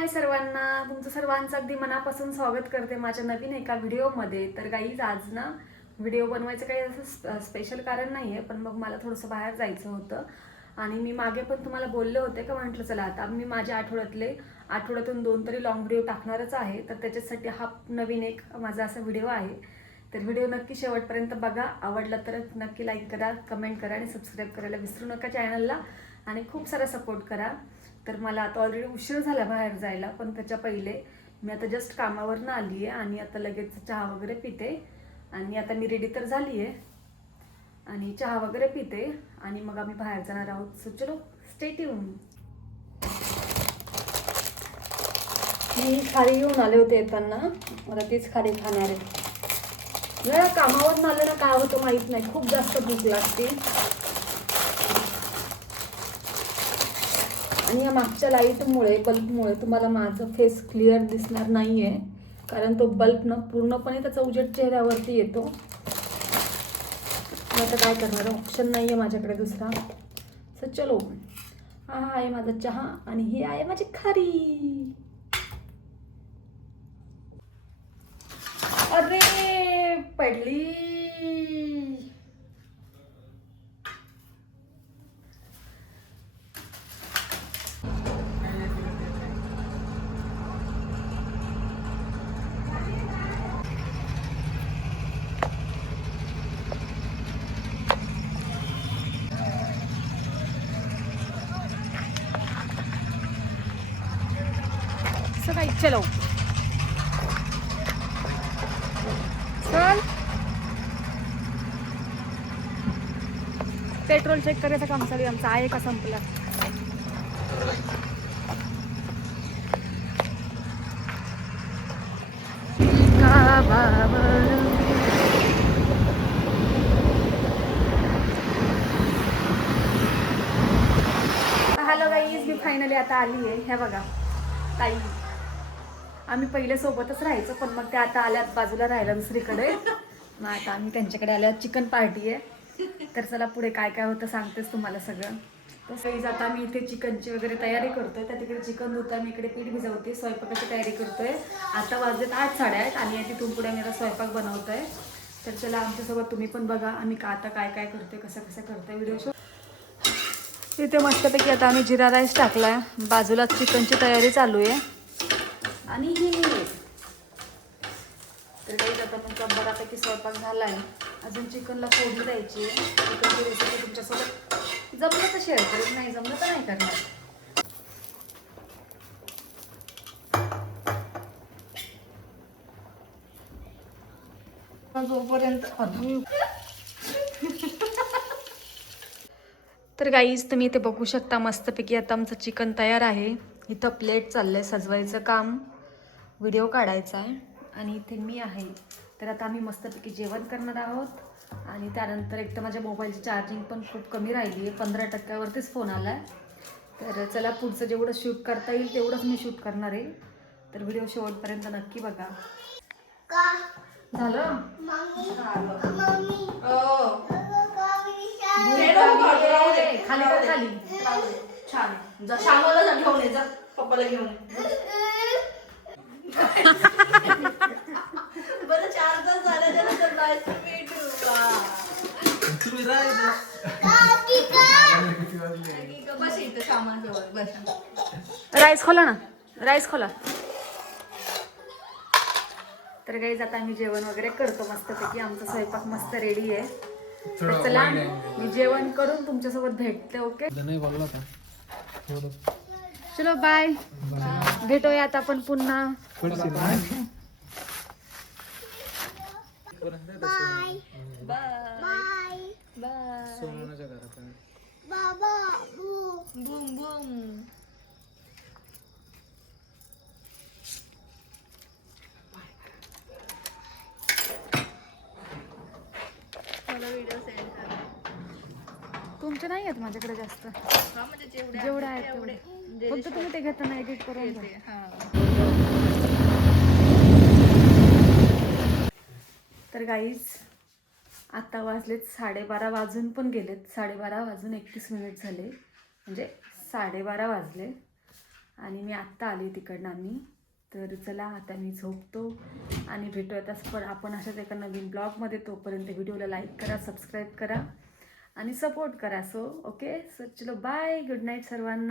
हाय सर्वांना. तुमचं सर्वांचं अगदी मनापासून स्वागत करते माझ्या नवीन एका व्हिडिओमध्ये. तर गाईज आज ना व्हिडिओ बनवायचं काही असं स्पेशल कारण नाही आहे पण मग मला थोडंसं बाहेर जायचं होतं. आणि मी मागे पण तुम्हाला बोलले होते का म्हटलं चला आता मी माझ्या आठवड्यातले आठवड्यातून दोन तरी लॉंग व्हिडिओ टाकणारच आहे. तर त्याच्यासाठी हा नवीन एक माझा असा व्हिडिओ आहे. तर व्हिडिओ नक्की शेवटपर्यंत बघा. आवडला तर नक्की लाईक करा कमेंट करा आणि सबस्क्राईब करायला विसरू नका चॅनलला आणि खूप सारा सपोर्ट करा. तर मला आता ऑलरेडी उशीर झाला बाहेर जायला पण त्याच्या पहिले मी आता जस्ट कामावरनं आली आहे आणि आता लगेच चहा वगैरे पिते. आणि आता मी रेडी तर झाली आहे आणि चहा वगैरे पिते आणि मग आम्ही बाहेर जाणार आहोत. सो चलो स्टेट येऊन मी खारी येऊन आले होते येताना. मला तीच खारी खाणार आहे. जरा कामावरून आलं ना काय होतं माहीत नाही. खूप जास्त भूक लागते. आणि या मागच्या लाईटमुळे बल्बमुळे तुम्हाला माझं फेस क्लिअर दिसणार नाही आहे कारण तो बल्ब ना पूर्णपणे त्याचा उजेड चेहऱ्यावरती येतो. आता काय करणार? ऑप्शन नाही आहे माझ्याकडे दुसरा. सर चलो. हा आहे माझा चहा आणि ही आहे माझी खारी. अरे पडली असं काही चलो। चल। पेट्रोल चेक करायचं काम चालू आमचं आहे का संपलं? हॅलो गाईज मी फायनली आता आली आहे. ह्या बघा ताई. आम्ही पहिले सोबतच राहायचो पण मग ते आता आल्यात बाजूला राहायला दुसरीकडे. मग आता आम्ही त्यांच्याकडे आल्यात. चिकन पार्टी आहे. तर चला पुढे काय काय होतं सांगतेच तुम्हाला सगळं. तसंही आता मी इथे चिकनची वगैरे तयारी करतोय. त्या तिकडे चिकन धुता मी इकडे पीठ भिजवते. स्वयंपाकाची तयारी करतोय. आता वाजलेत आठ साड्या आहेत आणि तिथून पुढे मी आता स्वयंपाक बनवतोय. तर चला आमच्यासोबत तुम्ही पण बघा आम्ही का आता काय काय करतोय कसं कसं करतोय व्हिडिओ शो इथे मस्तपैकी आता आम्ही जिरा राईस टाकला आहे बाजूला चिकनची तयारी चालू आहे. आणि हे. तर काही आता तुमचा बऱ्यापैकी स्वयंपाक आहे अजून चिकनला फोडणी द्यायची आहे. चिकनची रेसिपी तुमच्यासोबत जमलं तर शेअर करेल नाही जमलं तर नाही करणार. जोपर्यंत तर गाईज तुम्ही इथे बघू शकता मस्तपैकी आता आमचं चिकन तयार आहे. इथं प्लेट चाललंय सजवायचं काम. व्हिडिओ काढायचा आहे आणि इथे मी आहे. तर आता आम्ही मस्तपैकी जेवण करणार आहोत. आणि त्यानंतर एक तर माझ्या मोबाईलची चार्जिंग पण खूप कमी राहिली आहे. पंधरा टक्क्यावरतीच फोन आला आहे तर चला पुढचं जेवढं शूट करता येईल तेवढंच मी शूट करणार आहे. तर व्हिडिओ शेवटपर्यंत नक्की बघा. झालं? खाली का खाली छान. जा श्यामाला जा घेऊन ये जा. पप्पाला घेऊन बरं चार तास तुम्ही राहायचं बस इथं बस. राईस खोला ना. राईस खोला. तर काही जाता आम्ही जेवण वगैरे करतो मस्तपैकी. आमचा स्वयंपाक मस्त रेडी आहे. तर चला मी जेवण करून तुमच्यासोबत भेटते ओके नाही बोलला चलो बाय भेटूया आता आपण पुन्हा. सोमनाच्या घरात. बूम बूम करा तुमचे नाही आहेत माझ्याकडे जास्त हा म्हणजे जेवढे जेवढे आहेत तेवढे. फक्त तुम्ही ते घेताना एडिट करून द्या. ते, हा तर गाईज आता वाजलेत साडेबारा वाजून पण गेलेत. साडेबारा वाजून एकतीस मिनिट झाले. म्हणजे साडेबारा वाजले. आणि मी आत्ता आले तिकडनं आम्ही. तर चला आता मी झोपतो आणि भेटूयात असं पण आपण अशाच एका नवीन ब्लॉगमध्ये तोपर्यंत व्हिडिओला लाईक करा सबस्क्राईब करा आणि सपोर्ट करा. सो ओके सो चलो बाय गुड नाईट सर्वांना.